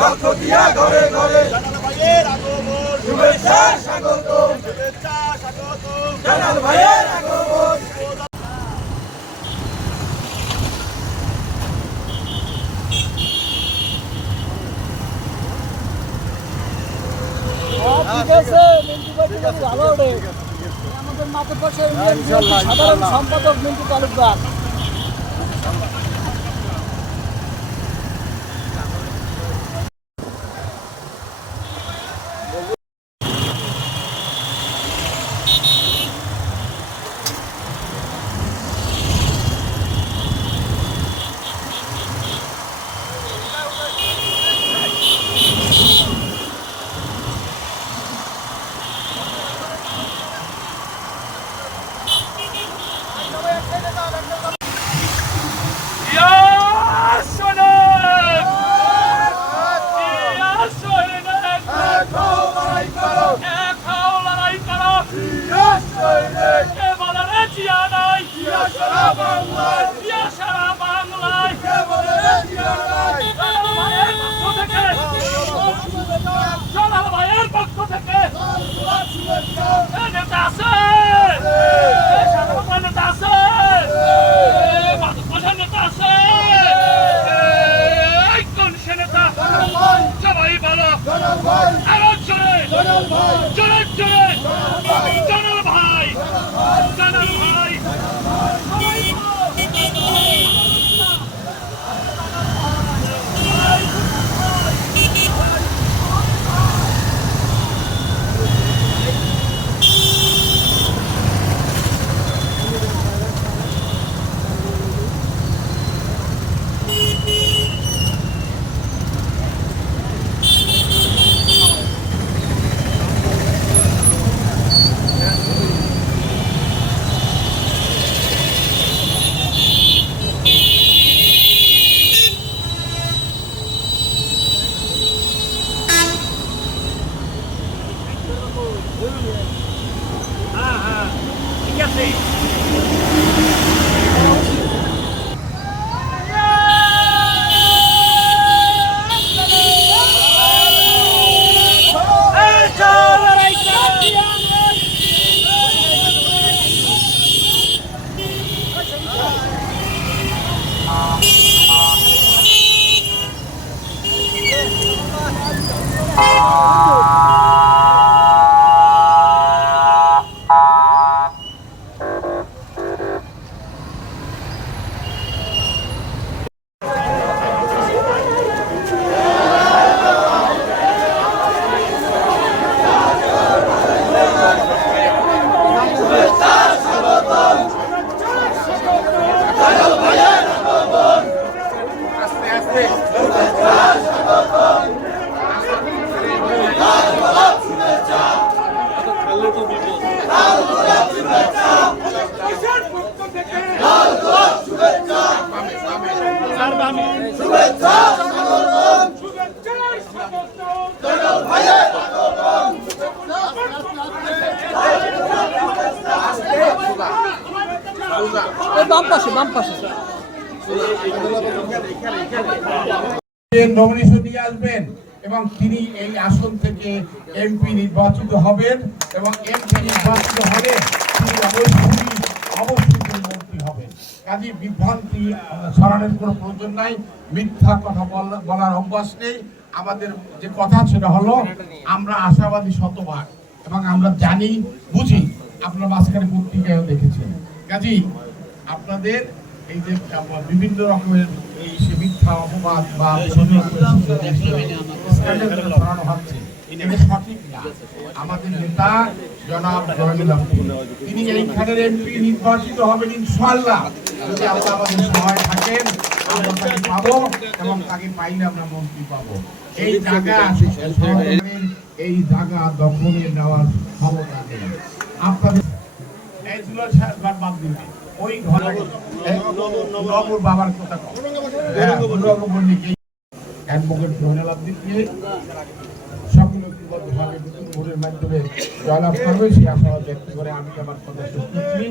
লক্ষ দিয়া ঘরে ঘরে শুভেচ্ছা স্বাগত জানাল ভাইয়ের আগমন আমাদের মাথার পাশে সাধারণ সম্পাদক মিন্টু তালুকদার ভাইয়ের পক্ষ থেকে এ নেতা আছে এ সাধারণ নেতা আছে এ বাদশাহ নেতা আছে এই কোন সে নেতা সবাই বলো আরও জোরে জোরে জোরে জানাল ভাই জানাল ভাই সবাই বলো। এই বাম পাশে বাম পাশে নমিনেশন নিয়ে আসবেন এবং তিনি এই আসন থেকে এমপি নির্বাচিত হবেন এবং এমপি নির্বাচিত হলে তিনি অবশ্যই অবশ্যই মন্ত্রী হবেন। কাজে বিভ্রান্তি ছড়ানোর কোনো প্রয়োজন নাই। মিথ্যা কথা বলার অভ্যাস নেই। আমাদের যে কথা সেটা হলো, আমরা আশাবাদী শতভাগ এবং আমরা জানি, বুঝি, আপনার মাঝখানে পত্রিকায় দেখেছেন। কাজেই আপনাদের এই যে বিভিন্ন রকমের এই সে মিথ্যা অপবাদ বা ছড়ানো হচ্ছে সঠিক না। আমাদের নেতা জনাব জয়নুল তিনি এইখানের এমপি নির্বাচিত হবেন ইনশাআল্লাহ। যদি আল্লাহ আমাদের সহায় থাকেন আমরা তাকে পাবো এবং তাকে পাইলে আমরা মন্ত্রী পাবো। এই জায়গা এই জায়গা দখলে নেওয়ার ক্ষমতা নেই। আপনাদের নবর বাবার কথা অ্যাডভোকেট জয়নাল আব্দিনকে সকল ভোটের মাধ্যমে জয়লাভ করবে সেই আশাবাদ ব্যক্ত করে আমি আমার কথা শেষ করছি।